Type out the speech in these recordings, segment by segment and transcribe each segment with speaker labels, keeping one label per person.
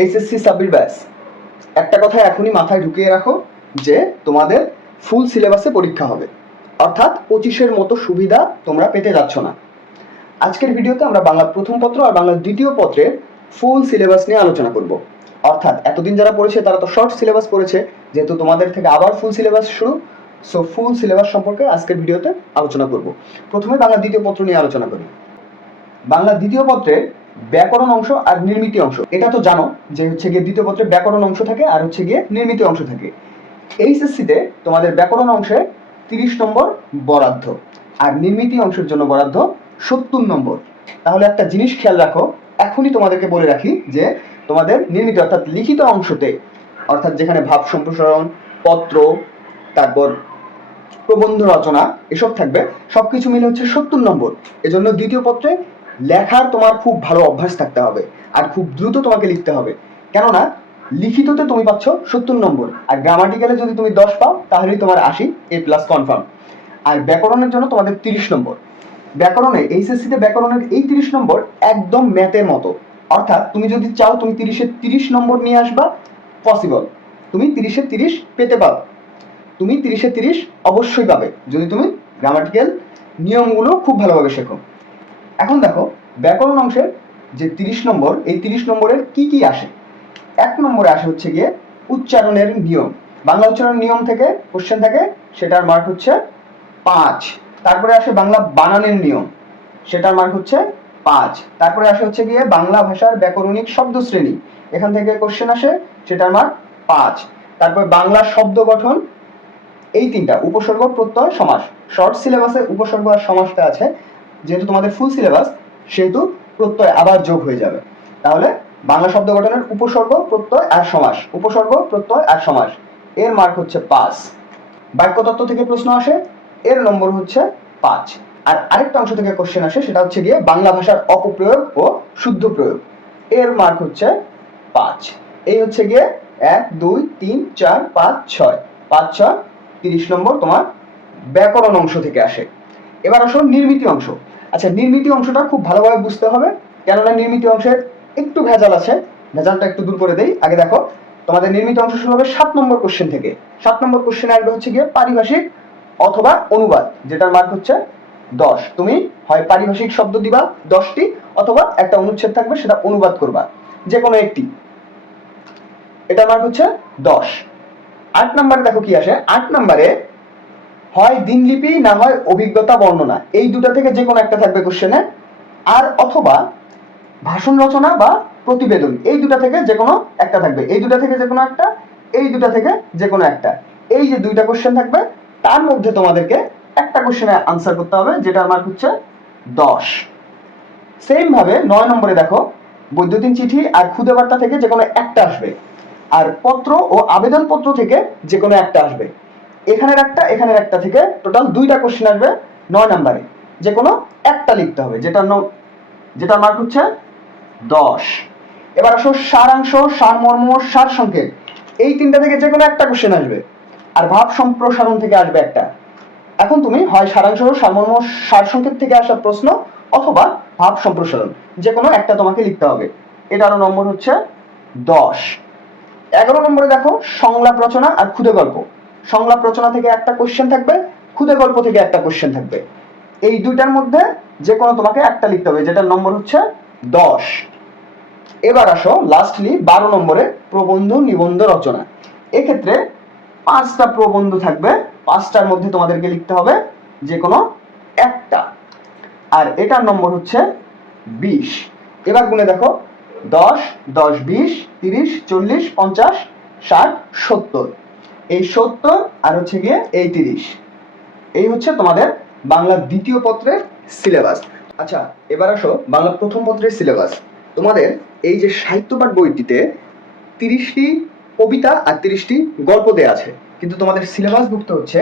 Speaker 1: HSC Sabbir ব্যাস একটা কথা এখনই মাথায় ঢুকিয়ে রাখো যে তোমাদের ফুল সিলেবাসে পরীক্ষা হবে। অর্থাৎ পঁচিশের মতো সুবিধা তোমরা পেতে যাচ্ছ না। আজকের ভিডিওতে আমরা বাংলা প্রথম পত্র আর বাংলা দ্বিতীয় পত্রের ফুল সিলেবাস নিয়ে আলোচনা করব। অর্থাৎ এতদিন যারা পড়েছে, তারা তো শর্ট সিলেবাস পড়েছে, যেহেতু তোমাদের থেকে আবার ফুল সিলেবাস শুরু সো ফুল সিলেবাস সম্পর্কে আজকের ভিডিওতে আলোচনা করব। প্রথমে বাংলা দ্বিতীয় পত্র নিয়ে আলোচনা করি। বাংলা দ্বিতীয় পত্রের ব্যাকরণ অংশ আর নির্মিতি অংশ। এটা তো জানো যে হচ্ছে গিয়ে দ্বিতীয় পত্রে ব্যাকরণ অংশ থাকে আর হচ্ছে গিয়ে নির্মিতি অংশ থাকে। এইচএসসিতে তোমাদের ব্যাকরণ অংশে তিরিশ নম্বর বরাদ্দ আর নির্মিতি অংশের জন্য বরাদ্দ সত্তর নম্বর। তাহলে একটা জিনিস খেয়াল রাখো, এখনই তোমাদেরকে বলে রাখি যে তোমাদের নির্মিত অর্থাৎ লিখিত অংশতে, অর্থাৎ যেখানে ভাব সম্প্রসারণ, পত্র, তারপর প্রবন্ধ রচনা, এসব থাকবে, সবকিছু মিলে হচ্ছে সত্তর নম্বর। এজন্য দ্বিতীয় পত্রে লেখার তোমার খুব ভালো অভ্যাস থাকতে হবে আর খুব দ্রুত তোমাকে লিখতে হবে। কেননা, লিখিততে তুমি পাচ্ছ সত্তর নম্বর, আর গ্রামাটিক্যালে যদি তুমি দশ পাও, তাহলেই তোমার আশি এ প্লাস কনফার্ম আর ব্যাকরণের জন্য তোমাদের তিরিশ নম্বর। ব্যাকরণে এইচএসসিতে ব্যাকরণের এই তিরিশ নম্বর একদম ম্যাথের মতো। অর্থাৎ তুমি যদি চাও তুমি তিরিশে তিরিশ নম্বর নিয়ে আসবা পসিবল তুমি তিরিশে তিরিশ পেতে পারো। তুমি তিরিশে তিরিশ অবশ্যই পাবে। যদি তুমি গ্রামাটিক্যাল নিয়মগুলো খুব ভালোভাবে শেখো। এখন দেখো, ব্যাকরণ অংশের যে তিরিশ নম্বর, এই তিরিশ নম্বরের কি কি আসে? এক নম্বরে আসে হচ্ছে গিয়ে উচ্চারণের নিয়ম। বাংলা উচ্চারণের নিয়ম থেকে কোশ্চেন থাকে, সেটার মার্ক হচ্ছে পাঁচ। তারপরে আসে বাংলা বানানের নিয়ম, সেটার মার্ক হচ্ছে পাঁচ। তারপরে আসে হচ্ছে গিয়ে বাংলা ভাষার ব্যাকরণিক শব্দ শ্রেণি এখান থেকে কোশ্চেন আসে, সেটার মার্ক পাঁচ। তারপর বাংলা শব্দ গঠন, এই তিনটা, উপসর্গ, প্রত্যয়, সমাস। শর্ট সিলেবাসে উপসর্গ আর সমাসটা আছে। যেহেতু তোমাদের ফুল সিলেবাস সেহেতু প্রত্যয় আবার যোগ হয়ে যাবে। তাহলে বাংলা শব্দ গঠনের উপসর্গ প্রত্যয় আর সমাস। উপসর্গ প্রত্যয় আর সমাস। এর মার্ক হচ্ছে পাঁচ। বাক্যতত্ত্ব থেকে প্রশ্ন আসে, এর নম্বর হচ্ছে পাঁচ। আর আরেকটা অংশ থেকে কোশ্চেন আসে, সেটা হচ্ছে গিয়ে বাংলা ভাষার অপপ্রয়োগ ও শুদ্ধ প্রয়োগ। এর মার্ক হচ্ছে পাঁচ। এই হচ্ছে গিয়ে এক, দুই, তিন, চার, পাঁচ, ছয়। পাঁচ, ছয়, তিরিশ নম্বর তোমার ব্যাকরণ অংশ থেকে আসে। এবার আসো নির্মিতি অংশ। আচ্ছা নির্মিতি অংশটা খুব ভালোভাবে বুঝতে হবে। কেননা নির্মিতি অংশের একটু ভেজাল আছে। ভেজালটা একটু দূর করে দেই। আগে দেখো, তোমাদের নির্মিত অংশ শুরু হবে সাত নম্বর কোশ্চেন থেকে। সাত নম্বর কোশ্চেনে আসবে হচ্ছে গিয়ে পারিভাষিক অথবা অনুবাদ, যেটার মার্ক হচ্ছে দশ। তুমি হয় পারিভাষিক শব্দ দিবা দশটি, অথবা একটা অনুচ্ছেদ থাকবে সেটা অনুবাদ করবা। যে কোনো একটি। এটা মার্ক হচ্ছে দশ। আট নম্বরে দেখো কি আসে? আট নম্বরে হয় দিনলিপি না হয় অভিজ্ঞতা বর্ণনা। এই দুটা থেকে যে কোনো একটা থাকবে কোশ্চেনে আর অথবা ভাষণ রচনা বা প্রতিবেদন, এই দুটা থেকে যে কোনো একটা থাকবে। এই দুটা থেকে যে কোনো একটা, এই দুটা থেকে যে কোনো একটা। এই যে দুইটা কোশ্চেন থাকবে, তার মধ্যে তোমাদেরকে একটা কোশ্চেনে আনসার করতে হবে, যেটা আমার হচ্ছে দশ। সেম ভাবে নয় নম্বরে দেখো, বৈদ্যুতিন চিঠি আর খুদে বার্তা থেকে যে কোনো একটা আসবে। আর পত্র ও আবেদন পত্র থেকে যে কোনো একটা আসবে। এখানের একটা এখানের একটা থেকে টোটাল দুইটা কোশ্চেন আসবে নয় নম্বরে যে কোনো একটা লিখতে হবে, যেটা যেটা মার্ক হচ্ছে দশ। এবার আসো সারাংশ সারমর্ম সার সংকেত। এই তিনটা থেকে যে কোনো একটা কোশ্চেন আসবে। আর ভাব সম্প্রসারণ থেকে আসবে একটা। এখন তুমি হয় সারাংশ সারমর্ম সার সংকেত থেকে আসা প্রশ্ন অথবা ভাব সম্প্রসারণ। যে কোনো একটা তোমাকে লিখতে হবে। এটারও নম্বর হচ্ছে দশ। এগারো নম্বরে দেখো সংলাপ রচনা আর ক্ষুদে গল্প। সংলাপ রচনা থেকে একটা কোশ্চেন থাকবে ক্ষুদে গল্প থেকে একটা কোশ্চেন থাকবে। এই দুইটার মধ্যে যে কোনো তোমাকে একটা লিখতে হবে, যেটার নম্বর হচ্ছে দশ। এবার আসো লাস্টলি বারো নম্বরে প্রবন্ধ নিবন্ধ রচনা। এক্ষেত্রে পাঁচটা প্রবন্ধ থাকবে, পাঁচটার মধ্যে তোমাদেরকে লিখতে হবে যে কোনো একটা। আর এটার নম্বর হচ্ছে বিশ। এবার গুনে দেখো, দশ দশ, বিশ, তিরিশ, চল্লিশ, পঞ্চাশ, ষাট, সত্তর। এই সত্তর আর হচ্ছে গিয়ে এই তিরিশ। এই হচ্ছে তোমাদের বাংলা দ্বিতীয় পত্রের সিলেবাস আচ্ছা এবার আসো বাংলা প্রথম পত্রের সিলেবাস তোমাদের এই যে সাহিত্যপাঠ বইটিতে তিরিশটি কবিতা আর তিরিশটি গল্প দেয়া আছে। কিন্তু তোমাদের সিলেবাস ভুক্ত হচ্ছে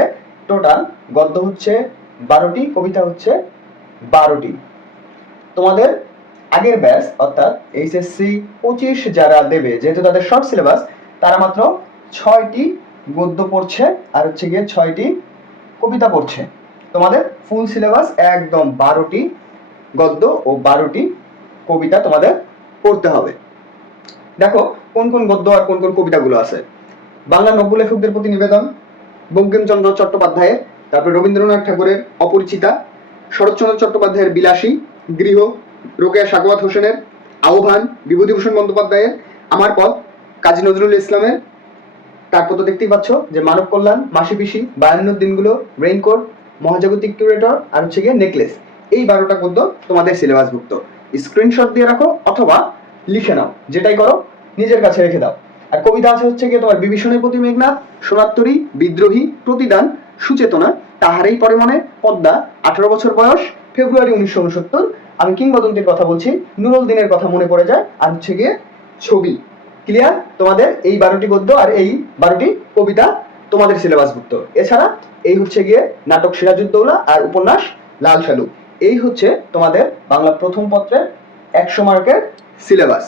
Speaker 1: টোটাল গদ্য হচ্ছে বারোটি, কবিতা হচ্ছে বারোটি। তোমাদের আগের ব্যাচ অর্থাৎ এইচএসসি পঁচিশ যারা দেবে, যেহেতু তাদের শর্ট সিলেবাস তারা মাত্র ছয়টি গদ্য পড়ছে, আর হচ্ছে গিয়ে ছয়টি কবিতা পড়ছে। তোমাদের ফুল সিলেবাস একদম বারোটি গদ্য ও বারোটি কবিতা তোমাদের পড়তে হবে। দেখো, কোন কোন গদ্য আর কোন কোন কবিতাগুলো আছে? বাংলা নব্য লেখকদের প্রতি নিবেদন, বঙ্কিমচন্দ্র চট্টোপাধ্যায়ের, তারপরে রবীন্দ্রনাথ ঠাকুরের অপরিচিতা, শরৎচন্দ্র চট্টোপাধ্যায়ের বিলাসী, গৃহ, রোকেয়া সাগওয়াত হোসেনের আহ্বান, বিভূতিভূষণ বন্দ্যোপাধ্যায়ের, আমার পথ, কাজী নজরুল ইসলামের তারপর তো দেখতেই পাচ্ছ যে মানব কল্যাণ, মাসি পিসি বায়ান্নর দিনগুলো রেইনকোট মহাজাগতিক কিউরেটর আর হচ্ছে গিয়ে নেকলেস এই বারোটা গদ্য তোমাদের সিলেবাসভুক্ত স্ক্রিনশট দিয়ে রাখো অথবা লিখে নাও। যেটাই করো, নিজের কাছে রেখে দাও। আর কবিতা আছে হচ্ছে গিয়ে তোমার বিভীষণের প্রতি মেঘনাথ, সোনাত্তরী, বিদ্রোহী, প্রতিদান, সুচেতনা, তাহারেই পরে মনে, পদ্মা, আঠারো বছর বয়স, ফেব্রুয়ারি উনিশশো উনসত্তর। আমি কিংবদন্তির কথা বলছি, নুরুল দিনের কথা মনে পড়ে যায়, আর হচ্ছে গিয়ে ছবি। ক্লিয়ার তোমাদের এই বারোটি গদ্য আর এই বারোটি কবিতা তোমাদের সিলেবাসভুক্ত এছাড়া এই হচ্ছে গিয়ে নাটক সিরাজউদ্দৌলা আর উপন্যাস লাল সালু এই হচ্ছে তোমাদের বাংলা প্রথম পত্রের একশো মার্কের সিলেবাস